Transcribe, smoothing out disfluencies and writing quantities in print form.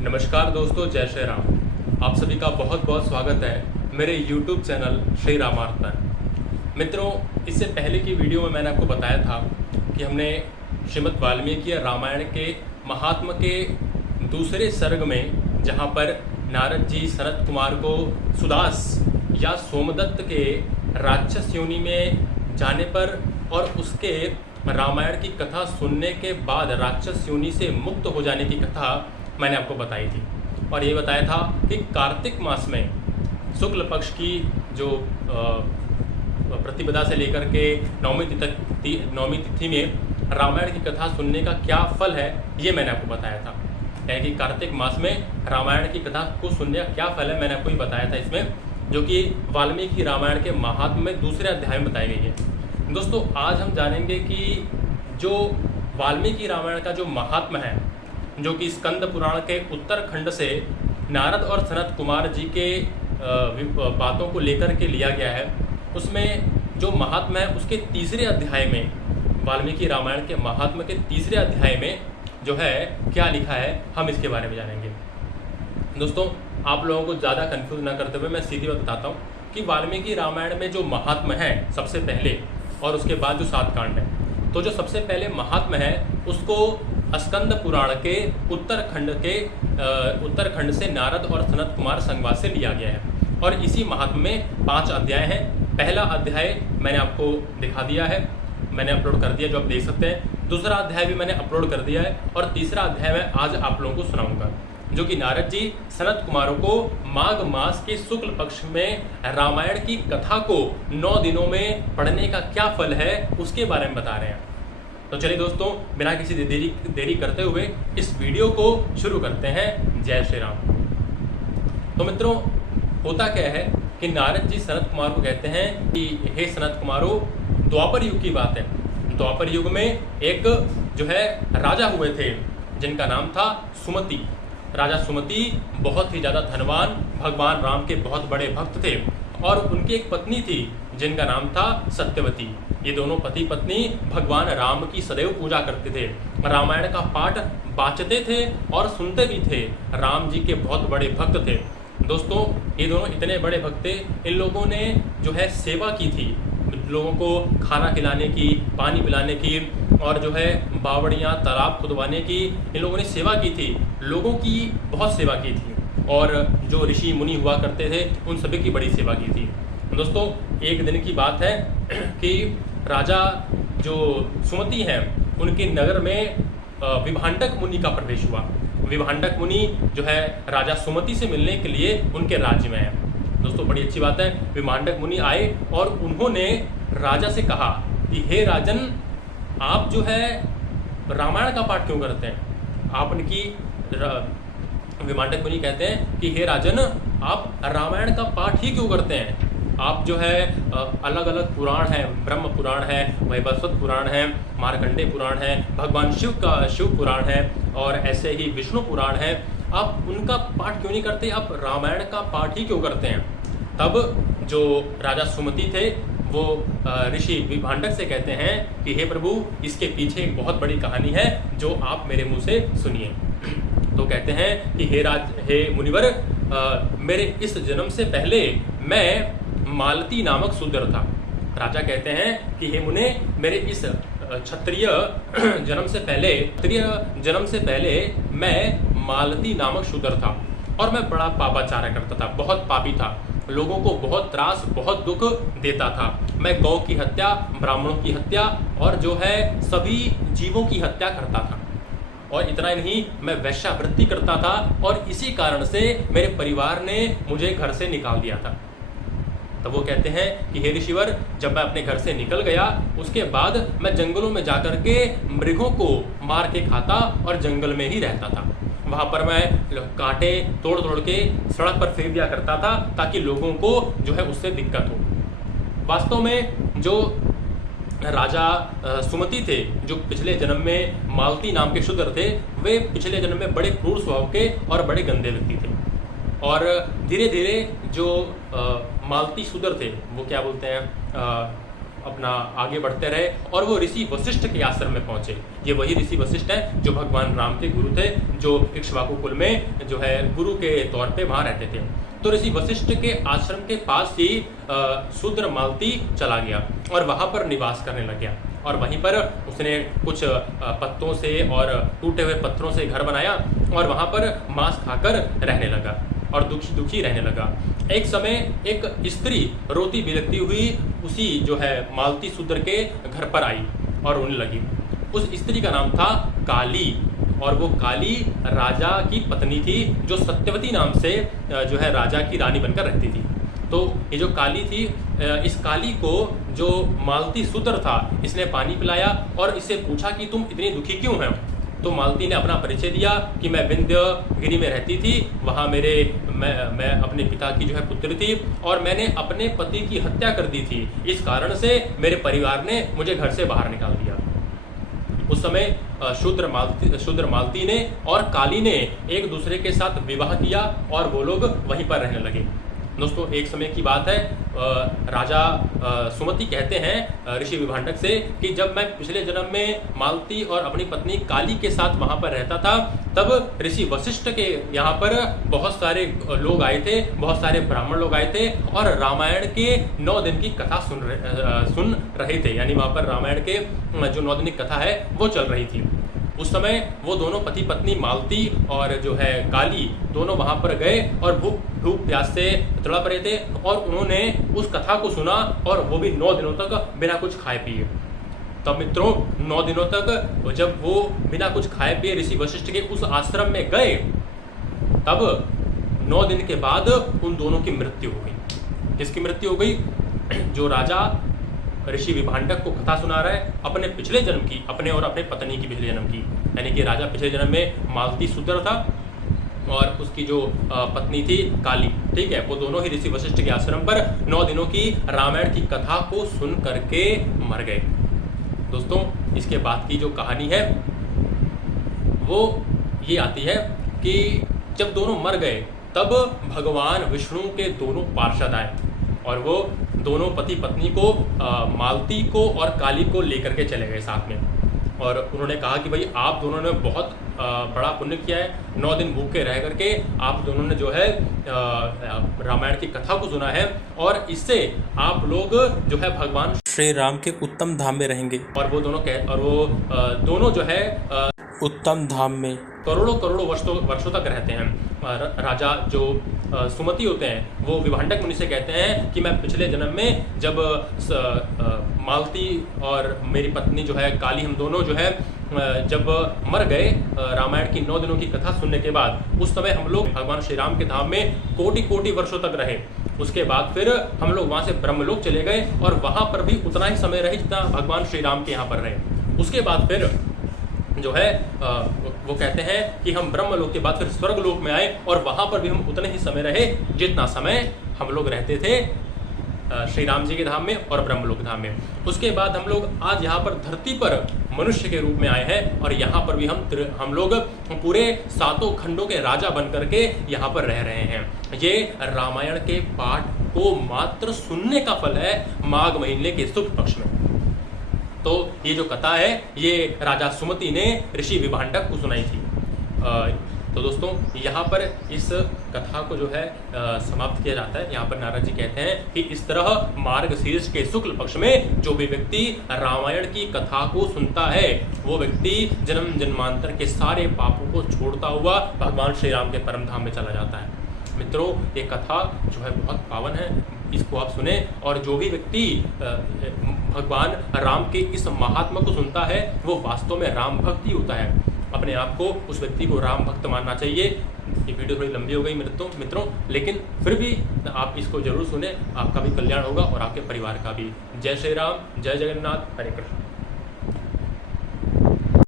नमस्कार दोस्तों, जय श्री राम। आप सभी का बहुत बहुत स्वागत है मेरे YouTube चैनल श्री रामार्थ पर। मित्रों, इससे पहले की वीडियो में मैंने आपको बताया था कि हमने श्रीमद् वाल्मीकि रामायण के महात्म के दूसरे सर्ग में, जहाँ पर नारद जी सनत कुमार को सुदास या सोमदत्त के राक्षस योनि में जाने पर और उसके रामायण की कथा सुनने के बाद राक्षस योनि से मुक्त हो जाने की कथा मैंने आपको बताई थी। और ये बताया था कि कार्तिक मास में शुक्ल पक्ष की जो प्रतिपदा से लेकर के नौमी तिथि में रामायण की कथा सुनने का क्या फल है, ये मैंने आपको बताया था। यानी कि कार्तिक मास में रामायण की कथा को सुनने का क्या फल है, मैंने आपको ये बताया था इसमें, जो कि वाल्मीकि रामायण के महात्म्य में दूसरे अध्याय में बताई गई है। दोस्तों, आज हम जानेंगे कि जो वाल्मीकि रामायण का जो महात्म्य है, जो कि स्कंद पुराण के उत्तरखंड से नारद और सनत कुमार जी के बातों को लेकर के लिया गया है, उसमें जो महात्म्य है उसके तीसरे अध्याय में, वाल्मीकि रामायण के महात्म्य के तीसरे अध्याय में जो है क्या लिखा है, हम इसके बारे में जानेंगे। दोस्तों, आप लोगों को ज़्यादा कंफ्यूज ना करते हुए मैं सीधी बात बताता हूँ कि वाल्मीकि रामायण में जो महात्म्य है सबसे पहले, और उसके बाद जो 7 कांड है, तो जो सबसे पहले महात्म्य है उसको स्कंद पुराण के उत्तरखंड से नारद और सनत कुमार संवाद से लिया गया है। और इसी महात्म्य में 5 अध्याय हैं। पहला अध्याय मैंने आपको दिखा दिया है, मैंने अपलोड कर दिया, जो आप देख सकते हैं। दूसरा अध्याय भी मैंने अपलोड कर दिया है, और तीसरा अध्याय मैं आज आप लोगों को सुनाऊंगा, जो कि नारद जी सनत कुमारों को माघ मास के शुक्ल पक्ष में रामायण की कथा को 9 दिनों में पढ़ने का क्या फल है उसके बारे में बता रहे हैं। तो चलिए दोस्तों, बिना किसी देरी करते हुए इस वीडियो को शुरू करते हैं। जय श्री राम। तो मित्रों, होता क्या है कि नारद जी सनत कुमार को कहते हैं कि हे सनत कुमारो, द्वापर युग की बात है। द्वापर युग में एक जो है राजा हुए थे जिनका नाम था सुमति। राजा सुमति बहुत ही ज़्यादा धनवान, भगवान राम के बहुत बड़े भक्त थे, और उनकी एक पत्नी थी जिनका नाम था सत्यवती। ये दोनों पति पत्नी भगवान राम की सदैव पूजा करते थे, रामायण का पाठ बाँचते थे और सुनते भी थे। राम जी के बहुत बड़े भक्त थे। दोस्तों, ये दोनों इतने बड़े भक्त थे, इन लोगों ने जो है सेवा की थी, लोगों को खाना खिलाने की, पानी पिलाने की, और जो है बावड़ियाँ तालाब खुदवाने की, इन लोगों ने सेवा की थी। लोगों की बहुत सेवा की थी, और जो ऋषि मुनि हुआ करते थे उन सभी की बड़ी सेवा की थी। दोस्तों, एक दिन की बात है कि राजा जो सुमति हैं उनके नगर में विभांडक मुनि का प्रवेश हुआ। विभांडक मुनि जो है राजा सुमति से मिलने के लिए उनके राज्य में है। दोस्तों, बड़ी अच्छी बात है। विभांडक मुनि आए और उन्होंने राजा से कहा कि हे राजन, आप जो है रामायण का पाठ क्यों करते हैं? आप उनकी विभांडक मुनि कहते हैं कि हे राजन, आप रामायण का पाठ ही क्यों करते हैं? आप जो है अलग अलग पुराण हैं, ब्रह्म पुराण है, वैवस्वत पुराण है, मार्कंडेय पुराण है, भगवान शिव पुराण है, और ऐसे ही विष्णु पुराण है, आप उनका पाठ क्यों नहीं करते? आप रामायण का पाठ ही क्यों करते हैं? तब जो राजा सुमति थे वो ऋषि विभांडक से कहते हैं कि हे प्रभु, इसके पीछे एक बहुत बड़ी कहानी है जो आप मेरे मुंह से सुनिए। तो कहते हैं कि हे मुनिवर, मेरे इस जन्म से पहले मैं मालती नामक शूद्र था। राजा कहते हैं कि हे मुने, मेरे इस क्षत्रिय जन्म से पहले मैं मालती नामक शूद्र था, और मैं बड़ा पापाचार करता था, बहुत पापी था, लोगों को बहुत त्रास, बहुत दुख देता था। मैं गौ की हत्या, ब्राह्मणों की हत्या, और जो है सभी जीवों की हत्या करता था। और इतना ही नहीं, मैं वेश्यावृत्ति करता था, और इसी कारण से मेरे परिवार ने मुझे घर से निकाल दिया था। तब वो कहते हैं कि हे ऋषिवर, जब मैं अपने घर से निकल गया, उसके बाद मैं जंगलों में जाकर के मृगों को मार के खाता और जंगल में ही रहता था। वहाँ पर मैं कांटे तोड़ तोड़ के सड़क पर फेंक दिया करता था, ताकि लोगों को जो है उससे दिक्कत हो। वास्तव में जो राजा सुमति थे, जो पिछले जन्म में मालती नाम के शूद्र थे, वे पिछले जन्म में बड़े क्रूर स्वभाव के और बड़े गंदे व्यक्ति थे। और धीरे धीरे जो मालती शूद्र थे, वो क्या बोलते हैं, अपना आगे बढ़ते रहे और वो ऋषि वशिष्ठ के आश्रम में पहुंचे। ये वही ऋषि वशिष्ठ हैं जो भगवान राम के गुरु थे, जो इक्ष्वाकु कुल में जो है गुरु के तौर पे वहाँ रहते थे। तो ऋषि वशिष्ठ के आश्रम के पास ही शूद्र मालती चला गया और वहाँ पर निवास करने लग गया और वहीं पर उसने कुछ पत्तों से और टूटे हुए पत्थरों से घर बनाया और वहाँ पर मांस खाकर रहने लगा और दुखी दुखी रहने लगा। एक समय एक स्त्री रोती बिलखती हुई उसी जो है मालती शूद्र के घर पर आई और रोने लगी। उस स्त्री का नाम था काली और वो काली राजा की पत्नी थी जो सत्यवती नाम से जो है राजा की रानी बनकर रहती थी। तो ये जो काली थी, इस काली को जो मालती शूद्र था इसने पानी पिलाया और इससे पूछा कि तुम इतनी दुखी क्यों हैं। तो मालती ने अपना परिचय दिया कि मैं विंध्यगिरी में रहती थी, वहाँ मैं अपने पिता की जो है पुत्री थी और मैंने अपने पति की हत्या कर दी थी। इस कारण से मेरे परिवार ने मुझे घर से बाहर निकाल दिया। उस समय शूद्र मालती ने और काली ने एक दूसरे के साथ विवाह किया और वो लोग वहीं पर रहने लगे। दोस्तों, एक समय की बात है, राजा सुमति कहते हैं ऋषि विभांडक से कि जब मैं पिछले जन्म में मालती और अपनी पत्नी काली के साथ वहाँ पर रहता था, तब ऋषि वशिष्ठ के यहाँ पर बहुत सारे लोग आए थे, बहुत सारे ब्राह्मण लोग आए थे और रामायण के 9 दिन की कथा सुन रहे थे। यानी वहाँ पर रामायण के जो 9 दिन की कथा है वो चल रही थी। उस समय वो दोनों पति पत्नी मालती और जो है काली दोनों वहां पर गए और भूख प्यास से तड़प रहे थे और उन्होंने उस कथा को सुना और वो भी 9 दिनों तक बिना कुछ खाए पिए। तब मित्रों, 9 दिनों तक जब वो बिना कुछ खाए पिए ऋषि वशिष्ठ के उस आश्रम में गए, तब 9 दिन के बाद उन दोनों की मृत्यु हो गई। किसकी मृत्यु हो गई? जो राजा ऋषि विभांडक को कथा सुना रहा है अपने पिछले जन्म की, अपने और अपने पत्नी की पिछले जन्म की। यानी कि राजा पिछले जन्म में मालती शूद्र था और उसकी जो पत्नी थी काली, ठीक है, वो दोनों ही ऋषि वशिष्ठ के आश्रम पर 9 दिनों की रामायण की कथा को सुन करके मर गए। दोस्तों, इसके बाद की जो कहानी है वो ये आती है कि जब दोनों मर गए तब भगवान विष्णु के दोनों पार्षद आए और वो दोनों पति पत्नी को मालती को और काली को लेकर के चले गए साथ में और उन्होंने कहा कि भाई आप दोनों ने बहुत बड़ा पुण्य किया है, 9 दिन भूखे रह करके आप दोनों ने जो है रामायण की कथा को सुना है और इससे आप लोग जो है भगवान श्री राम के उत्तम धाम में रहेंगे। और वो दोनों जो है उत्तम धाम में करोड़ों वर्षों तक रहते हैं। राजा जो सुमति होते हैं वो विभांडक मुनि से कहते हैं कि मैं पिछले जन्म में जब मालती और मेरी पत्नी जो है काली, हम दोनों जो है जब मर गए रामायण की 9 दिनों की कथा सुनने के बाद, उस समय हम लोग भगवान श्री राम के धाम में कोटि वर्षों तक रहे। उसके बाद फिर हम लोग वहाँ से ब्रह्मलोक चले गए और वहाँ पर भी उतना ही समय रहे जितना भगवान श्री राम के यहाँ पर रहे। उसके बाद फिर जो है वो कहते हैं कि हम ब्रह्मलोक के बाद फिर स्वर्गलोक में आए और वहाँ पर भी हम उतने ही समय रहे जितना समय हम लोग रहते थे श्री राम जी के धाम में और ब्रह्मलोक धाम में। उसके बाद हम लोग आज यहाँ पर धरती पर मनुष्य के रूप में आए हैं और यहाँ पर भी हम लोग पूरे 7 खंडों के राजा बन करके यहाँ पर रह रहे हैं। ये रामायण के पाठ को मात्र सुनने का फल है माघ महीने के शुक्ल पक्ष में। तो ये जो कथा है ये राजा सुमति ने ऋषि विभांडक को सुनाई थी। तो दोस्तों, यहाँ पर इस कथा को जो है समाप्त किया जाता है। यहाँ पर नारद जी कहते हैं कि इस तरह मार्गशीर्ष के शुक्ल पक्ष में जो भी व्यक्ति रामायण की कथा को सुनता है वो व्यक्ति जन्म जन्मांतर के सारे पापों को छोड़ता हुआ भगवान श्री राम के परम धाम में चला जाता है। मित्रों, ये कथा जो है बहुत पावन है, इसको आप सुने और जो भी व्यक्ति भगवान राम के इस महात्मा को सुनता है वो वास्तव में राम भक्त ही होता है। अपने आप को, उस व्यक्ति को राम भक्त मानना चाहिए। ये वीडियो थोड़ी लंबी हो गई मित्रों, लेकिन फिर भी आप इसको जरूर सुने, आपका भी कल्याण होगा और आपके परिवार का भी। जय श्री राम, जय जगन्नाथ, हरे कृष्ण।